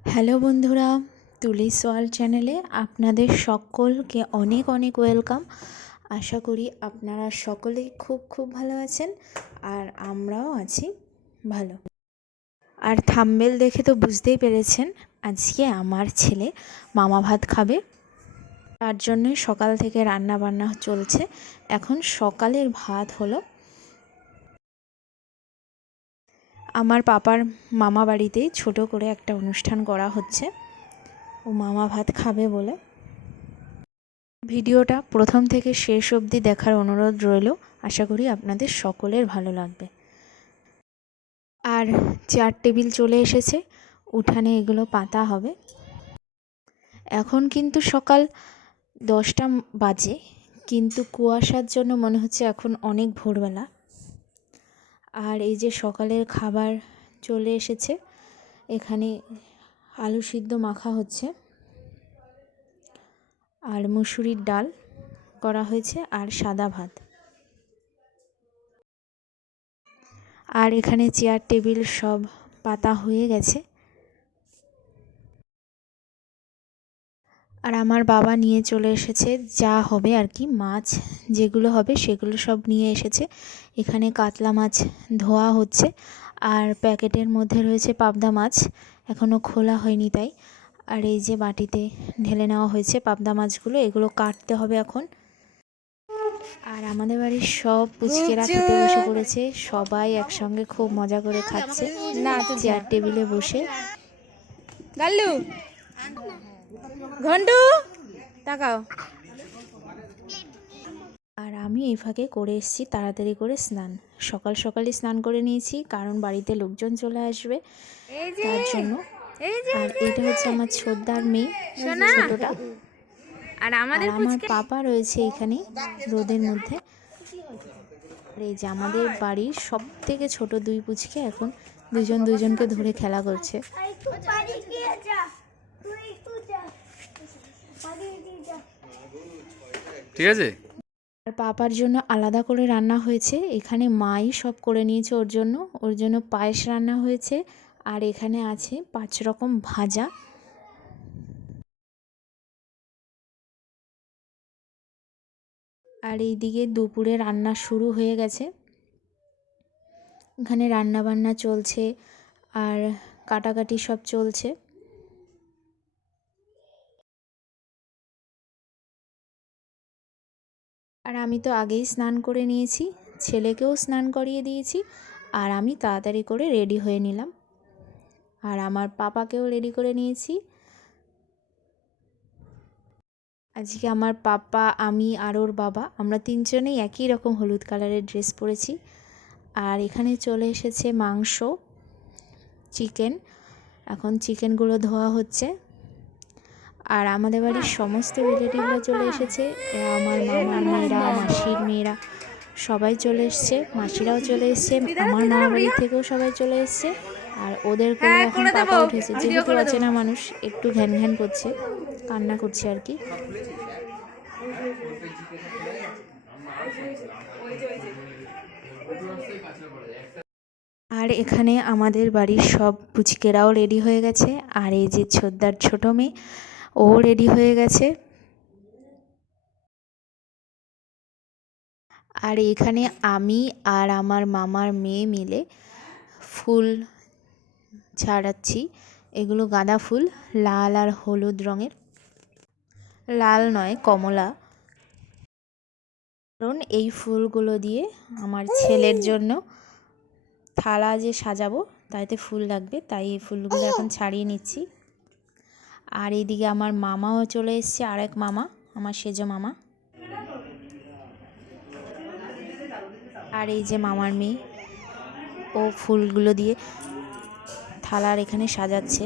Hello বন্ধুরা, তুলি সোয়াল চ্যানেলে আপনাদের সকলকে অনেক অনেক ওয়েলকাম। আশা করি আপনারা সকলেই খুব খুব ভালো আছেন আর আমরাও আছি ভালো। আর থাম্বেল দেখে তো বুঝতেই পেরেছেন, আজকে আমার ছেলে মামা ভাত খাবে। তার জন্যই সকাল থেকে রান্না বান্না চলছে। এখন সকালের ভাত হলো আমার পাপার মামা বাড়িতেই ছোট করে একটা অনুষ্ঠান করা হচ্ছে। ও মামা ভাত খাবে বলে। ভিডিওটা প্রথম থেকে শেষ অবধি দেখার অনুরোধ রইল। আশা করি আপনাদের সকলের ভালো লাগবে। আর চেয়ার টেবিল চলে এসেছে। উঠানে এগুলো পাতা হবে। এখন কিন্তু সকাল দশটা বাজে। কিন্তু কুয়াশার জন্য মনে হচ্ছে এখন অনেক ভোরবেলা। আর এই যে সকালের খাবার চলে এসেছে, এখানে আলু সিদ্ধ মাখা হচ্ছে আর মুসুরির ডাল করা হয়েছে আর সাদা ভাত। আর এখানে চেয়ার, টেবিল সব পাতা হয়ে গেছে। আর আমার বাবা নিয়ে চলে এসেছে যা হবে আর কি, মাছ যেগুলো হবে সেগুলো সব নিয়ে এসেছে। এখানে কাতলা মাছ ধোয়া হচ্ছে আর প্যাকেটের মধ্যে রয়েছে পাবদা মাছ এখনও খোলা হয়নি তাই। আর এই যে বাটিতে ঢেলে নেওয়া হয়েছে পাবদা মাছগুলো, এগুলো কাটতে হবে এখন। আর আমাদের বাড়ির সব পুচকেরা খেতে বসে পড়েছে, সবাই একসঙ্গে খুব মজা করে খাচ্ছে। না চেয়ার টেবিলে বসে। গাল্লু ঘন্টু তাকাও। আর আমি এই ফাঁকে করে এসেছি তাড়াতাড়ি করে স্নান। সকাল সকালই স্নান করে নিয়েছি কারণ বাড়িতে লোকজন চলে আসবে। তার জন্য। আর এটা হচ্ছে আমার ছোদ্দার মেয়ে। ছোটটা। আর আমাদের আমার পাপা রয়েছে এখানে রোদের মধ্যে। আর এই যে আমাদের বাড়ির সব থেকে ছোট দুই পুচকে এখন দুজন দুজনকে ধরে খেলা করছে একটু পানি দিয়ে যা তুই একটু যা পানি দিয়ে যা ঠিক আছে? আর পাপার জন্য আলাদা করে রান্না হয়েছে। এখানে মাই সব করে নিয়েছে ওর জন্য। ওর জন্য পায়েস রান্না হয়েছে। আর এখানে আছে পাঁচ রকম ভাজা। আর এইদিকে দুপুরে রান্না শুরু হয়ে গেছে। এখানে রান্না বান্না চলছে। আর কাটাকাটি সব চলছে। আর আমি তো আগেই স্নান করে নিয়েছি, ছেলেকেও স্নান করিয়ে দিয়েছি আর আমি তাড়াতাড়ি করে রেডি হয়ে নিলাম। আর আমার পাপাকেও রেডি করে নিয়েছি। আজকে আমার পাপা, আমি আর ওর বাবা, আমরা তিনজনেই একই রকম হলুদ কালারের ড্রেস পরেছি। আর এখানে চলে এসেছে মাংস, চিকেন। এখন চিকেনগুলো ধোয়া হচ্ছে। আর আমাদের বাড়ির সমস্ত রিলেটিভরা চলে এসেছে। আমার মামার মেয়েরা মাসির মেয়েরা সবাই চলে এসছে। মাসিরাও চলে এসছে। আমার মামা বাড়ি থেকেও সবাই চলে এসছে। আর ওদের কোলে হ্যাঁ, এখন পাপা উঠেছে। যেহেতু। অচেনা মানুষ একটু ঘ্যান ঘ্যান করছে কান্না করছে আর কি। আর এখানে আমাদের বাড়ির সব পুচকেরাও রেডি হয়ে গেছে। আর এই যে ছোদ্দার ছোট মেয়ে ও রেডি হয়ে গেছে। আর এখানে আমি আর আমার মামার মেয়ে মিলে ফুল ছাড়াচ্ছি এগুলো গাঁদা ফুল, লাল আর হলুদ রঙের। লাল নয়, কমলা। কারণ এই ফুলগুলো দিয়ে আমার ছেলের জন্য থালা যে সাজাবো, তাইতে ফুল লাগবে, তাই এই ফুলগুলো এখন ছাড়িয়ে নিচ্ছি। আর এইদিকে আমার মামাও চলে এসছে, আরেক মামা, আমার সেজ মামা। আর এই যে মামার মেয়ে, ও ফুলগুলো দিয়ে থালার এখানে সাজাচ্ছে।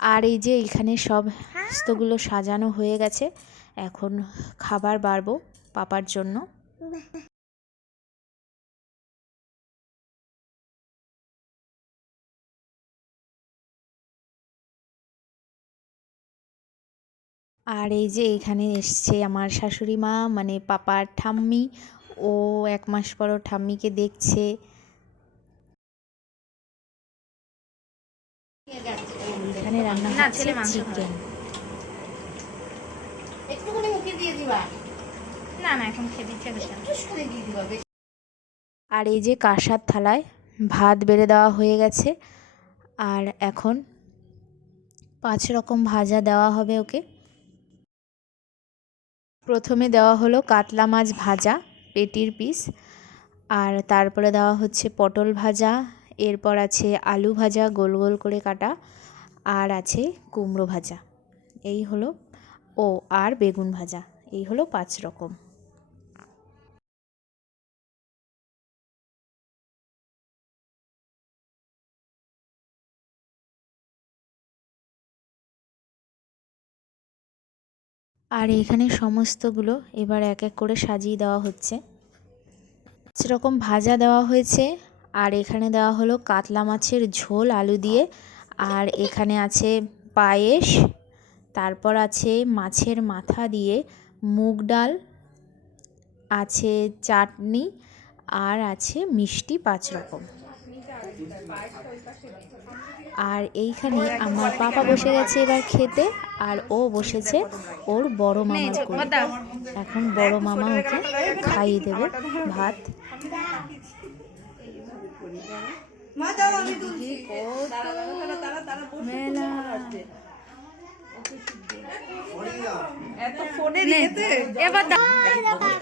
আর এই যে এখানে সব হস্তগুলো সাজানো হয়ে গেছে এখন খাবার বাড়বো পাপার জন্য। আর এই যে এখানে এসছে আমার শাশুড়ি মা মানে পাপার ঠাম্মি। ও এক মাস পর ওর ঠাম্মিকে দেখছে। এখানে রান্না হচ্ছে চিকেন একটুখানি মুখে দিয়ে দিবা। না না এখন খেতে ইচ্ছে করছে করে দিয়ে দিবা আর এই যে কাঁসার থালায় ভাত বেড়ে দেওয়া হয়ে গেছে আর এখন পাঁচ রকম ভাজা দেওয়া হবে ওকে। প্রথমে দেওয়া হলো কাতলা মাছ ভাজা পেটির পিস আর তারপরে দেওয়া হচ্ছে পটল ভাজা এরপর আছে আলু ভাজা গোল গোল করে কাটা আর আছে কুমড়ো ভাজা। এই হলো ও আর বেগুন ভাজা। এই হলো পাঁচ রকম। আর এখানে সমস্তগুলো এবার এক এক করে সাজিয়ে দেওয়া হচ্ছে। সেরকম ভাজা দেওয়া হয়েছে। আর এখানে দেওয়া হলো কাতলা মাছের ঝোল, আলু দিয়ে আর এখানে আছে পায়েস তারপর আছে মাছের মাথা দিয়ে মুগ ডাল আছে চাটনি আর আছে মিষ্টি পাঁচ রকম। আর এইখানে আমার পাপা বসে গেছে এবার খেতে আর ও বসেছে ওর বড় মামার কোলে এখন বড় মামা ওকে খাইয়ে দেবে ভাত।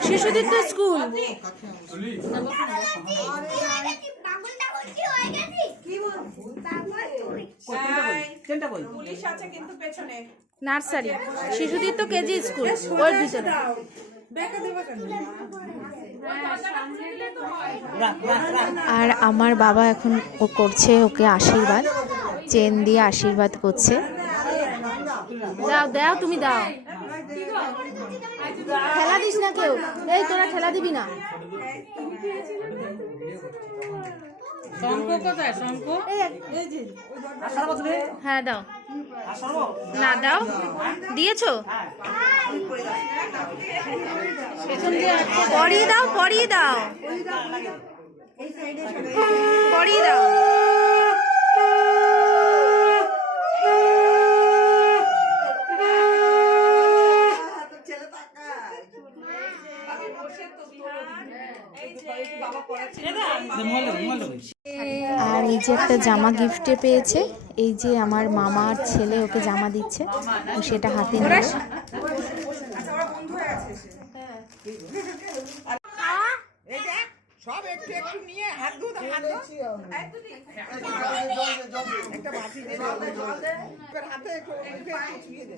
শিশুদের তো স্কুল। নার্সারি। শিশুদের তো কেজি স্কুল ওর ভিতরে। আর আমার বাবা এখন ও করছে ওকে আশীর্বাদ চেন দিয়ে আশীর্বাদ করছে। দাও দাও তুমি দাও। খেলা দিস না কেউ? এই তোরা খেলা দিবি না। হ্যাঁ দাও। না, দাও। দিয়েছ? পরিয়ে দাও পরিয়ে দাও। পরিয়ে দাও। আর এই যে একটা জামা গিফটে পেয়েছে। এই যে আমার মামার ছেলে ওকে জামা দিচ্ছে ও সেটা হাতে নিয়ে সব একটু একটু নিয়ে হাত ধুত হাত একটা বাটি দিয়ে জল দে, জল দে। এবার হাতে একটু একটু একটু ছুঁয়ে দে।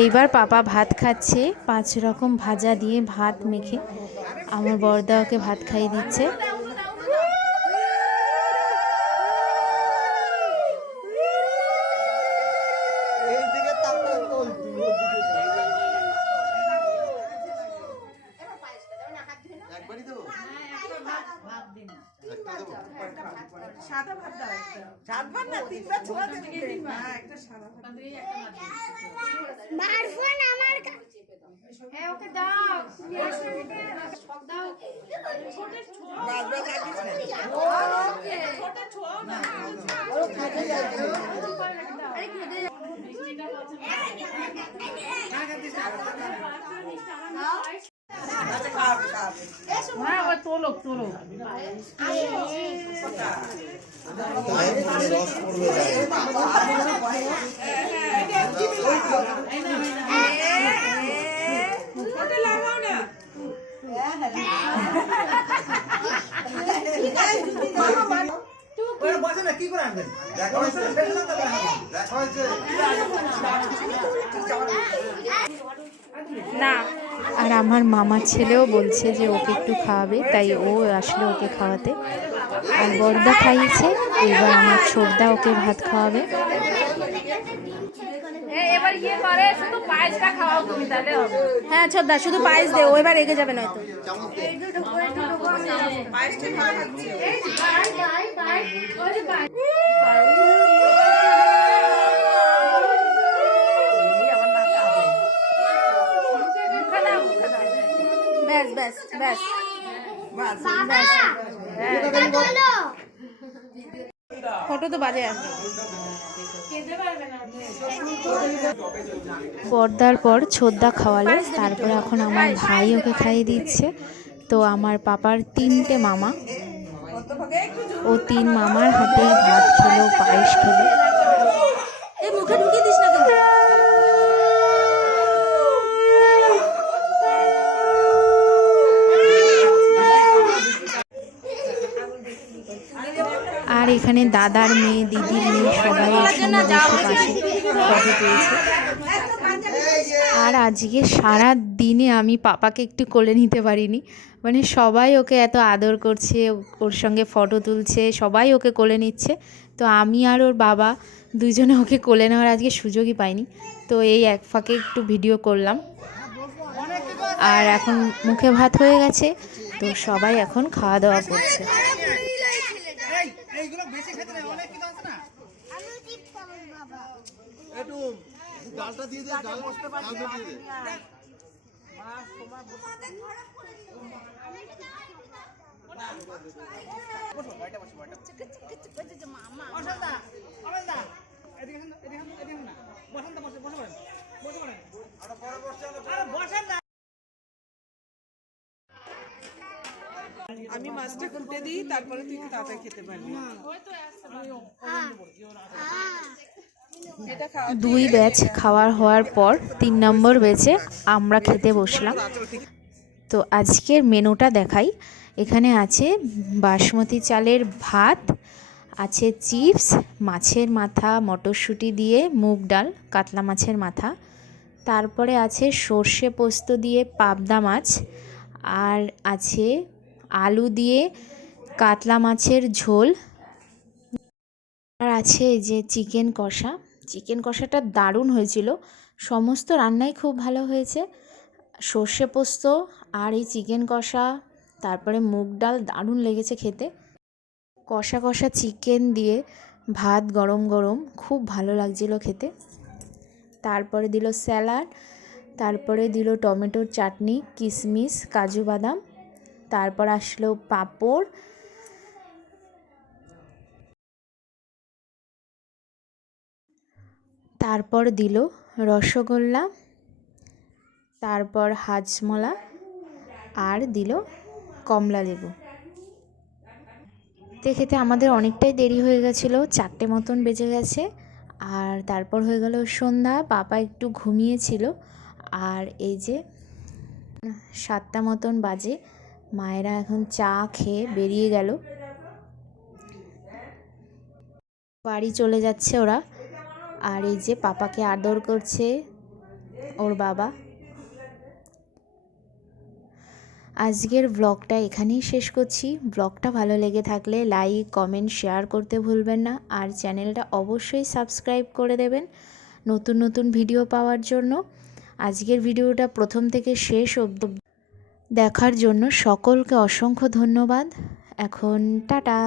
এইবার পাপা ভাত খাচ্ছে, পাঁচ রকম ভাজা দিয়ে ভাত মেখে। আমার বড়দা ওকে ভাত খাইয়ে দিচ্ছে। সাতবার না তিনবার ছোঁয়া দে মুখে। হ্যাঁ, একটা সাদা। মারফোন আমার কা- বাস, বাস, আর কিছু না। আচ্ছা, খাওয়াবে, খাওয়াবে। দেখা না আর আমার মামার ছেলেও বলছে যে ওকে একটু খাওয়াবে তাই ও আসলে ওকে খাওয়াতে। আর বর্দা খাইয়েছে এবার আমার ছোটদা ওকে ভাত খাওয়াবে। এবার ইয়ে হ্যাঁ ছোদ্দা শুধু পায়েস দে ও এবার রেগে যাবে নয়তো। পায়েসটা পর্দার পর ছোদ্দা খাওয়ালো, তারপর এখন আমার ভাই ওকে খাইয়ে দিচ্ছে। তো আমার পাপার তিনটে মামা। ও তিন মামার হাতেই ভাত খেলো, পায়েস খেলো এই মুখে ঢুকিয়ে দিস না কিন্তু আর এখানে দাদার মেয়ে, দিদির মেয়ে সবাই বসে পাশে আর আজকে সারা দিনে আমি পাপাকে একটু কোলে নিতে পারিনি। মানে সবাই ওকে এত আদর করছে, ওর সঙ্গে ফটো তুলছে, সবাই ওকে কোলে নিচ্ছে। তো আমি আর ওর বাবা দুজনে ওকে কোলে নেওয়ার আজকে সুযোগই পাইনি। তো এই এক ফাঁকে একটু ভিডিও করলাম। আর এখন মুখে ভাত হয়ে গেছে, তো সবাই এখন খাওয়া দাওয়া করছে এইগুলো বেশি খেতে নেই অনেক কিছু আছে না আমি ঠিক খাব বাবা একটু ডালটা দিয়ে দিয়ে ডাল দিয়ে আমি মাছটা কুটে দিই তারপরে তুই তাড়াতাড়ি খেতে পারবি। খাওয়া দুই ব্যাচ খাওয়ার হওয়ার পর তিন নম্বর ব্যাচে আমরা খেতে বসলাম। তো আজকের মেনুটা দেখাই। এখানে আছে বাসমতি চালের ভাত, আছে চিপস, মাছের মাথা, মটরশুঁটি দিয়ে মুগ ডাল, কাতলা মাছের মাথা। তারপরে আছে সর্ষে পোস্ত দিয়ে পাবদা মাছ, আর আছে আলু দিয়ে কাতলা মাছের ঝোল, আর আছে যে চিকেন কষা। চিকেন কষাটা দারুণ হয়েছিল। সমস্ত রান্নাই খুব ভালো হয়েছে। সর্ষে পোস্ত আর এই চিকেন কষা, তারপরে মুগ ডাল দারুণ লেগেছে খেতে। কষা কষা চিকেন দিয়ে ভাত গরম গরম খুব ভালো লাগছিল খেতে। তারপরে দিল স্যালাড, তারপরে দিল টমেটোর চাটনি কিশমিশ কাজু বাদাম, তারপর আসলো পাঁপড় তারপর দিল রসগোল্লা, তারপর হাজমলা আর দিল কমলা লেবু। খেতে খেতে আমাদের অনেকটাই দেরি হয়ে গেছিল, চারটে মতন বেজে গেছে আর তারপর হয়ে গেল সন্ধ্যা, পাপা একটু ঘুমিয়েছিল আর এই যে সাতটা মতন বাজে, মায়েরা এখন চা খেয়ে বেরিয়ে গেল। বাড়ি চলে যাচ্ছে ওরা। আর এই যে পাপাকে আদর করছে ওর বাবা। আজকের ব্লগটা এখানেই শেষ করছি। ব্লগটা ভালো লেগে থাকলে লাইক কমেন্ট শেয়ার করতে ভুলবেন না। আর চ্যানেলটা অবশ্যই সাবস্ক্রাইব করে দেবেন নতুন নতুন ভিডিও পাওয়ার জন্য। আজকের ভিডিওটা প্রথম থেকে শেষ অবধি দেখার জন্য সকলকে অসংখ্য ধন্যবাদ। এখন টাটা।